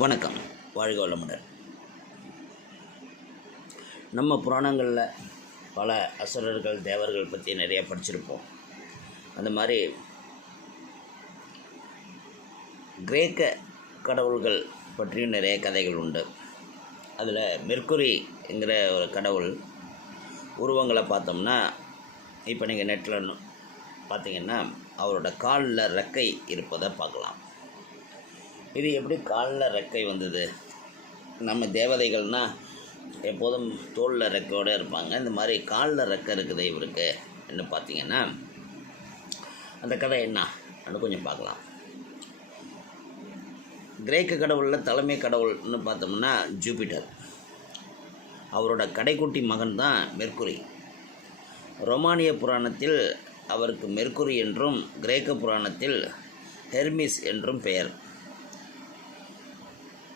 வணக்கம். வாழ்க வளமுடன். நம்ம புராணங்களில் பல அசுரர்கள் தேவர்கள் பற்றி நிறைய படிச்சிருப்போம். அந்த மாதிரி கிரேக்க கடவுள்கள் பற்றியும் நிறைய கதைகள் உண்டு. அதில் மெர்க்குரிங்கிற ஒரு கடவுள் உருவங்களை பார்த்தோம்னா இப்போ நீங்கள் நெட்டில் பார்த்தீங்கன்னா அவரோட காலில் ரெக்கை இருப்பதை பார்க்கலாம். இது எப்படி காலில் ரெக்கை வந்தது? நம்ம தேவதைகள்னால் எப்போதும் தோளில் ரெக்கையோடு இருப்பாங்க. இந்த மாதிரி காலில் ரெக்கை இருக்குது இவருக்கு. என்ன பார்த்தீங்கன்னா அந்த கதை என்ன? அப்படின்னு கொஞ்சம் பார்க்கலாம். கிரேக்க கடவுளில் தலைமை கடவுள்னு பார்த்தோம்னா ஜூபிட்டர். அவரோட கடைக்குட்டி மகன் தான் மெர்க்குரி. ரொமானிய புராணத்தில் அவருக்கு மெர்க்குரி என்றும் கிரேக்க புராணத்தில் ஹெர்மிஸ் என்றும் பெயர்.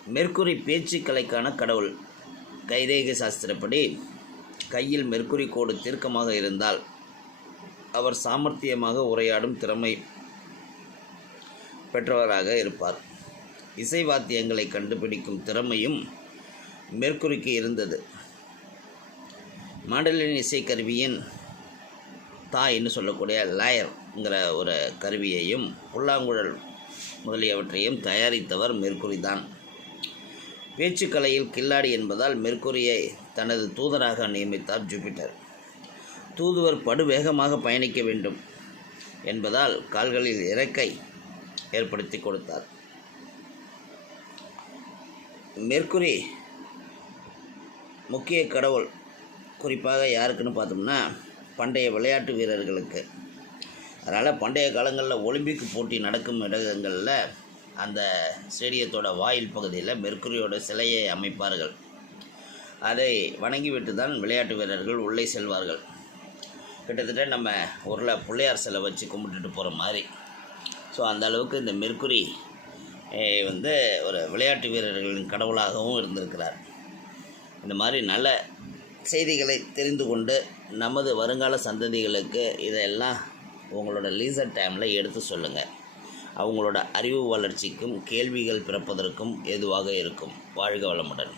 மெர்க்குரி பேச்சுக்கலைக்கான கடவுள். கைரேக சாஸ்திரப்படி கையில் மெர்க்குரி கோடு தீர்க்கமாக இருந்தால் அவர் சாமர்த்தியமாக உரையாடும் திறமை பெற்றவராக இருப்பார். இசை வாத்தியங்களை கண்டுபிடிக்கும் திறமையும் மெர்க்குரிக்கு இருந்தது. மாடலின் இசைக்கருவியின் தாய்ன்னு சொல்லக்கூடிய லாயர்ங்கிற ஒரு கருவியையும் புல்லாங்குழல் முதலியவற்றையும் தயாரித்தவர் மெர்க்குரி தான். பேச்சுக்கலையில் கில்லாடி என்பதால் மெர்க்குரியை தனது தூதராக நியமித்தார் ஜூபிட்டர். தூதுவர் படுவேகமாக பயணிக்க வேண்டும் என்பதால் கால்களில் இறக்கை ஏற்படுத்தி கொடுத்தார். மெர்க்குரி முக்கிய கடவுள். குறிப்பாக யாருக்குன்னு பார்த்தோம்னா பண்டைய விளையாட்டு வீரர்களுக்கு. அதனால் பண்டைய காலங்களில் ஒலிம்பிக் போட்டி நடக்கும் இடங்களில் அந்த ஸ்டேடியத்தோட வாயில் பகுதியில் மெர்க்குரியோட சிலையை அமைப்பார்கள். அதை வணங்கிவிட்டு தான் விளையாட்டு வீரர்கள் உள்ளே செல்வார்கள். கிட்டத்தட்ட நம்ம ஊரில் பிள்ளையார் சிலை வச்சு கும்பிட்டுட்டு போகிற மாதிரி. ஸோ அந்த அளவுக்கு இந்த மெர்க்குரி வந்து ஒரு விளையாட்டு வீரர்களின் கடவுளாகவும் இருந்திருக்கிறார். இந்த மாதிரி நல்ல செய்திகளை தெரிந்து கொண்டு நமது வருங்கால சந்ததிகளுக்கு இதெல்லாம் உங்களோட லீசர் டைமில் எடுத்து சொல்லுங்கள் அவங்களோட அறிவு வளர்ச்சிக்கும் கேள்விகள் பிறப்பதற்கும் ஏதுவாக இருக்கும். வாழ்க வளமுடன்.